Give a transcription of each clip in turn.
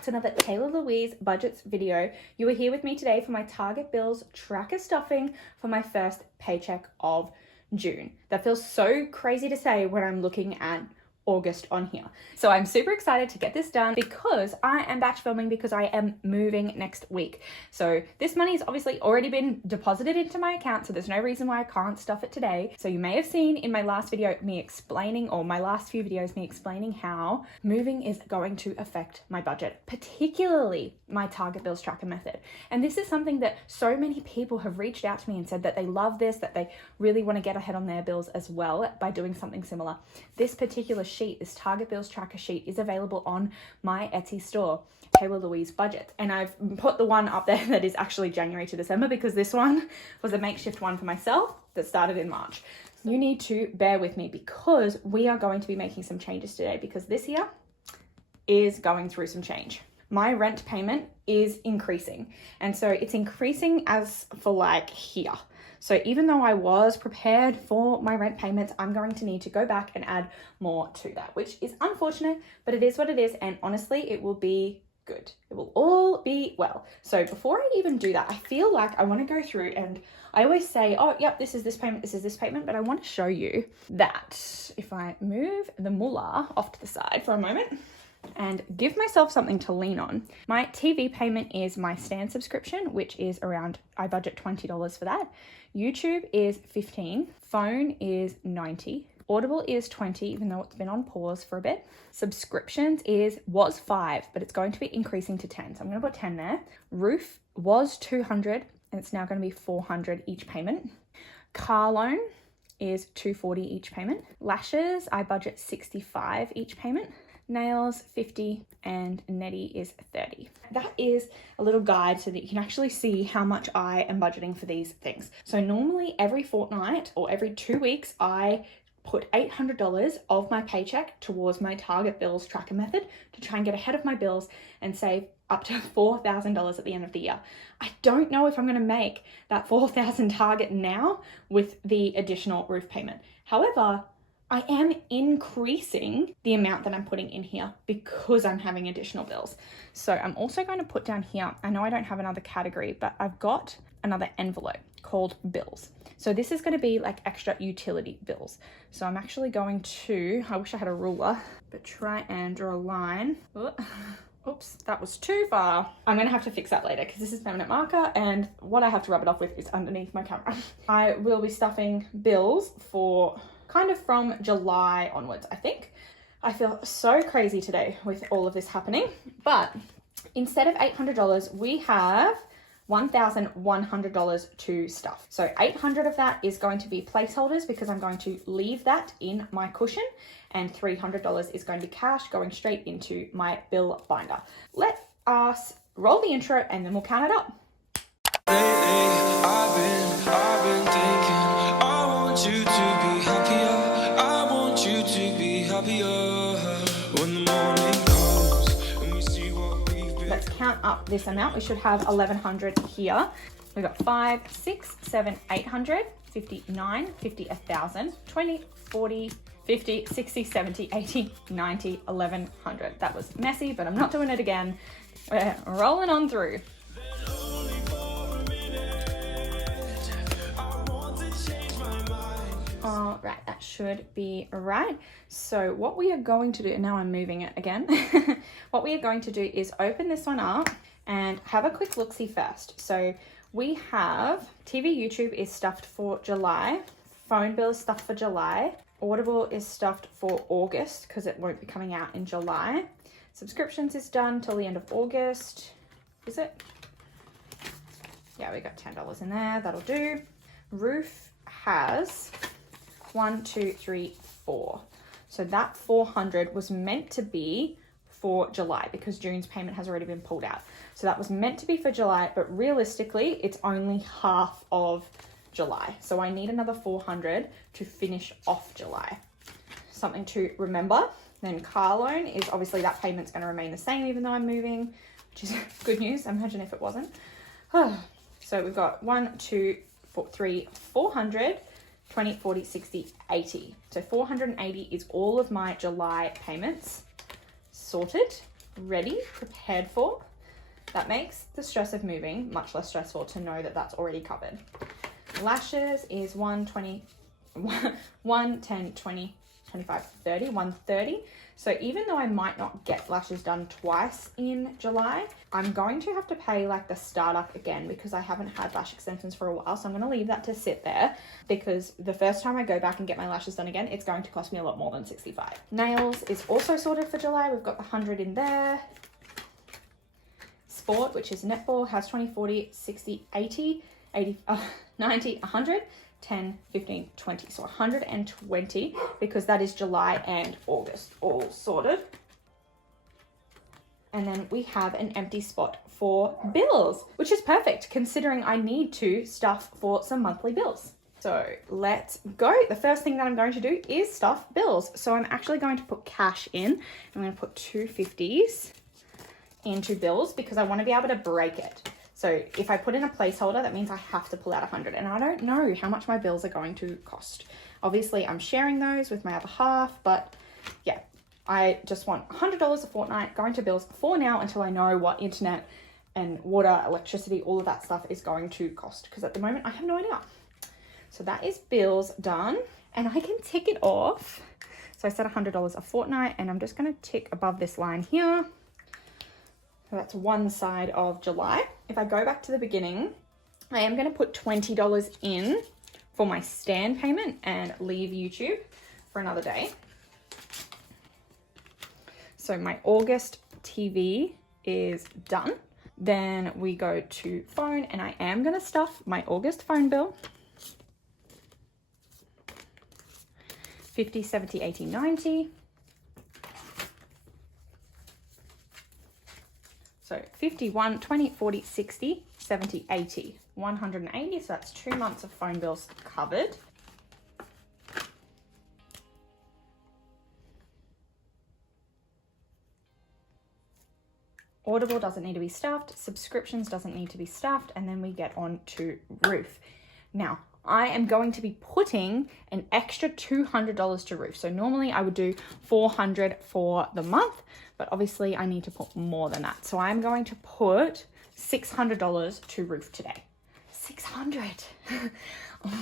back to another Taylah Louise budgets video. You are here with me today for my Target Bills tracker stuffing for my first paycheck of June. That feels so crazy to say when I'm looking at August on here. So I'm super excited to get this done because I am batch filming because I am moving next week. So this money has obviously already been deposited into my account, so there's no reason why I can't stuff it today. So you may have seen in my last video me explaining, or my last few videos me explaining how moving is going to affect my budget, particularly my Target Bills tracker method. And this is something that so many people have reached out to me and said that they love this, that they really want to get ahead on their bills as well by doing something similar. This particular sheet, this Target Bills tracker sheet, is available on my Etsy store, Taylah Louise Budget. And I've put the one up there that is actually January to December because this one was a makeshift one for myself that started in March. You need to bear with me because we are going to be making some changes today because this year is going through some change. My rent payment is increasing. And so it's increasing as for like here. So even though I was prepared for my rent payments, I'm going to need to go back and add more to that, which is unfortunate, but it is what it is. And honestly, it will be good. It will all be well. So before I even do that, I feel like I want to go through, and I always say, oh, yep, this is this payment, this is this payment, but I want to show you that if I move the moolah off to the side for a moment and give myself something to lean on. My TV payment is my Stan subscription, which is around, I budget $20 for that. YouTube is $15, phone is $90, Audible is $20, even though it's been on pause for a bit. Subscriptions was $5, but it's going to be increasing to $10. So I'm going to put $10 there. Roof was $200, and it's now going to be $400 each payment. Car loan is $240 each payment. Lashes, I budget $65 each payment. Nails, $50, and Netty is $30. That is a little guide so that you can actually see how much I am budgeting for these things. So normally every fortnight or every 2 weeks, I put $800 of my paycheck towards my Target Bills tracker method to try and get ahead of my bills and save up to $4,000 at the end of the year. I don't know if I'm going to make that $4,000 target now with the additional roof payment. However, I am increasing the amount that I'm putting in here because I'm having additional bills. So I'm also going to put down here, I know I don't have another category, but I've got another envelope called bills. So this is going to be like extra utility bills. So I'm actually going to, I wish I had a ruler, but try and draw a line. Oops, that was too far. I'm going to have to fix that later because this is permanent marker and what I have to rub it off with is underneath my camera. I will be stuffing bills for kind of from July onwards, I think. I feel so crazy today with all of this happening, but instead of $800, we have $1,100 to stuff. So $800 of that is going to be placeholders because I'm going to leave that in my cushion, and $300 is going to be cash going straight into my bill binder. Let us roll the intro and then we'll count it up. I've been thinking, I want you to be happier. I want you to be happier when the morning comes and we see what we've been. Let's count up this amount. We should have 1,100 here. We've got 5, 6, 7, 800, 50, 9, 50, 1,000, 20, 40, 50, 60, 70, 80, 90, 1,100. That was messy, but I'm not doing it again. We're rolling on through. All right, that should be right. So what we are going to do, and now I'm moving it again. What we are going to do is open this one up and have a quick look-see first. So we have TV, YouTube is stuffed for July. Phone bill is stuffed for July. Audible is stuffed for August because it won't be coming out in July. Subscriptions is done till the end of August. Is it? Yeah, we got $10 in there. That'll do. Roof has 1, 2, 3, 4. So that 400 was meant to be for July because June's payment has already been pulled out. So that was meant to be for July, but realistically, it's only half of July. So I need another 400 to finish off July. Something to remember. Then car loan is obviously that payment's going to remain the same even though I'm moving, which is good news. Imagine if it wasn't. So we've got 1, 2, 3, 400. 20, 40, 60, 80. So 480 is all of my July payments sorted, ready, prepared for. That makes the stress of moving much less stressful to know that that's already covered. Lashes is 1, 10, 20, 25, 30, 130. So even though I might not get lashes done twice in July, I'm going to have to pay like the startup again because I haven't had lash extensions for a while. So I'm going to leave that to sit there because the first time I go back and get my lashes done again, it's going to cost me a lot more than $65. Nails is also sorted for July. We've got the 100 in there. Sport, which is netball, has 20, 40, 60, 80, 90, 100, 10, 15, 20. So 120 because that is July and August all sorted. And then we have an empty spot for bills, which is perfect considering I need to stuff for some monthly bills. So let's go. The first thing that I'm going to do is stuff bills. So I'm actually going to put cash in. I'm going to put 250s into bills because I want to be able to break it. So if I put in a placeholder, that means I have to pull out 100, and I don't know how much my bills are going to cost. Obviously, I'm sharing those with my other half, but yeah, I just want $100 a fortnight going to bills for now until I know what internet and water, electricity, all of that stuff is going to cost, because at the moment I have no idea. So that is bills done, and I can tick it off. So I said $100 a fortnight, and I'm just going to tick above this line here. So that's one side of July. If I go back to the beginning, I am going to put $20 in for my stand payment and leave YouTube for another day. So my August TV is done. Then we go to phone, and I am going to stuff my August phone bill. 50, 70, 80, 90. So 51, 20, 40, 60, 70, 80, 180. So that's 2 months of phone bills covered. Audible doesn't need to be stuffed. Subscriptions doesn't need to be stuffed. And then we get on to roof. Now, I am going to be putting an extra $200 to roof. So normally I would do $400 for the month, but obviously I need to put more than that. So I'm going to put $600 to roof today. 600.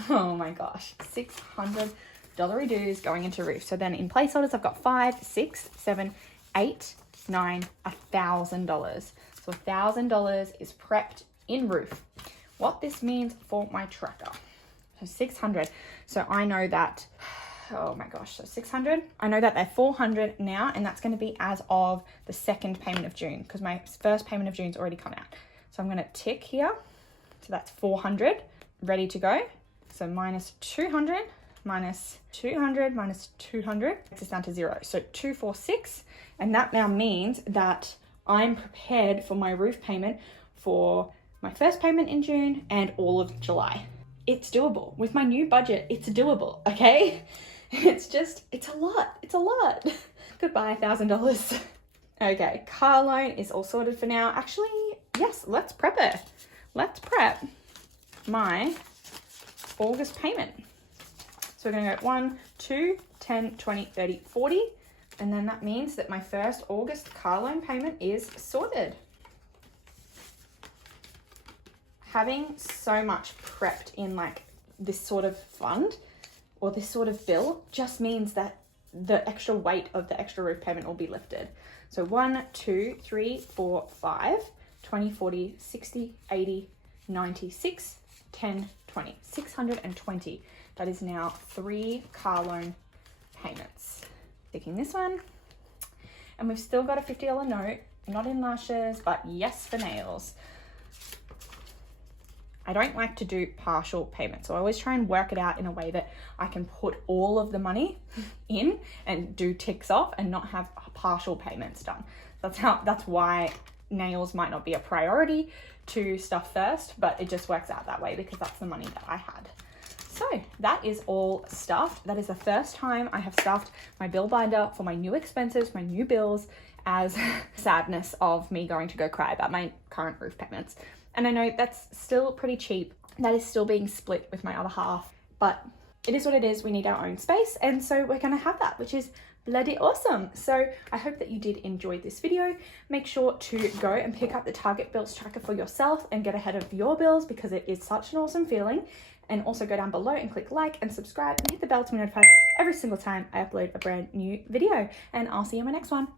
Oh my gosh. $600 dues going into roof. So then in placeholders, I've got 5, 6, 7, 8, 9, $1,000. So $1,000 is prepped in roof. What this means for my tracker. So 600. So I know that, oh my gosh, so 600. I know that they're 400 now, and that's going to be as of the second payment of June because my first payment of June's already come out. So I'm going to tick here. So that's 400 ready to go. So minus 200, minus 200, minus 200. It's down to 0. So 246. And that now means that I'm prepared for my roof payment for my first payment in June and all of July. It's doable. With my new budget, it's doable, okay? It's a lot. It's a lot. Goodbye, $1,000. Okay, car loan is all sorted for now. Actually, yes, let's prep it. Let's prep my August payment. So we're gonna go 1, 2, 10, 20, 30, 40. And then that means that my first August car loan payment is sorted. Having so much prepped in like this sort of fund or this sort of bill just means that the extra weight of the extra roof payment will be lifted. So 1, 2, 3, 4, 5, 20, 40, 60, 80, 96, 10, 20, 620. That is now 3 car loan payments. Picking this one. And we've still got a $50 note, not in lashes, but yes for nails. I don't like to do partial payments. So I always try and work it out in a way that I can put all of the money in and do ticks off and not have partial payments done. That's why nails might not be a priority to stuff first, but it just works out that way because that's the money that I had. So that is all stuffed. That is the first time I have stuffed my bill binder for my new expenses, my new bills, as sadness of me going to go cry about my current roof payments. And I know that's still pretty cheap. That is still being split with my other half, but it is what it is. We need our own space. And so we're going to have that, which is bloody awesome. So I hope that you did enjoy this video. Make sure to go and pick up the Target Bills tracker for yourself and get ahead of your bills, because it is such an awesome feeling. And also go down below and click like and subscribe and hit the bell to be notified every single time I upload a brand new video. And I'll see you in my next one.